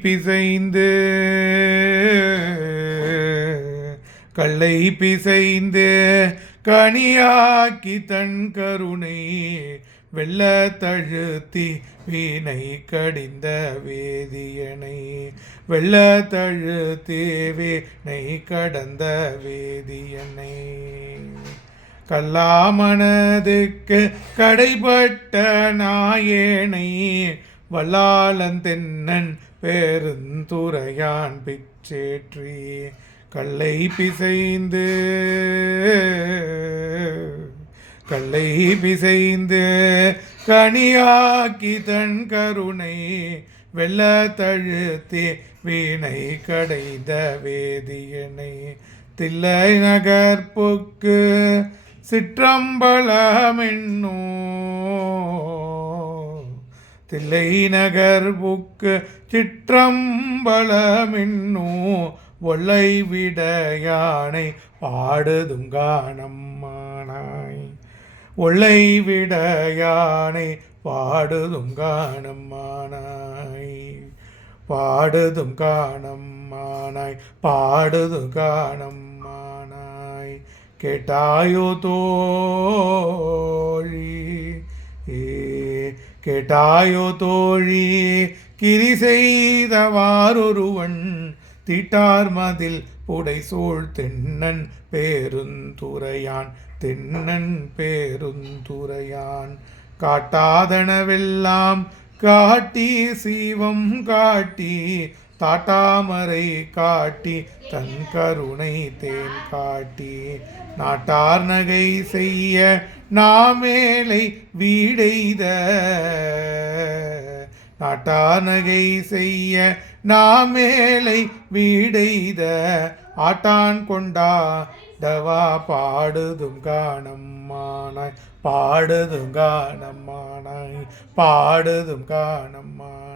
பிசைந்து கல்லை பிசைந்து கனியாக்கி தன் கருணை வெள்ள தழுத்தி வீணை கடிந்த வேதியனை வெள்ள தழுத்தி வீணை கடந்த வேதியனை கல்லாமனதுக்கு கடைப்பட்ட நாயேனை வல்லாளன் தென்னன் பெருந்துரையான் பிச்சேற்றி கல்லை பிசைந்து கனியாக்கி தன் கருணை வெள்ள தழுத்தி வீணை கடைந்த வேதியனை தில்லை நகர்ப்புக்கு சிற்றம்பலமென்னோ தில்லை நகர்புக்கு சிற்றம்பலமென்னோ ஒல்லை விடையானை பாடுதும் காணம்மானாய் ஒல்லை விடையானை பாடுதும் காணம்மானாய் பாடுதும் காணம்மானாய் பாடுதும் காணம்மானாய் கேட்டாயோ தோழி கேட்டாயோ தோழி கிரி செய்தவாரொருவன் தீட்டார் மதில் புடைசூழ் தென்னன் பேருந்துரையான் காட்டாதனவெல்லாம் காட்டி சீவம் காட்டி தாட்டாமரை காட்டி தன் கருணை தேன் காட்டி நாட்டார் நகை செய்ய நாமேலை வீடெய்த நாட்டார் நகை செய்ய நாமேலை வீடெய்த ஆட்டான் கொண்டாடவா பாடுதும் காணம்மானாய் பாடுதும் காணம்மானாய் பாடுதும் காணம்மானாய்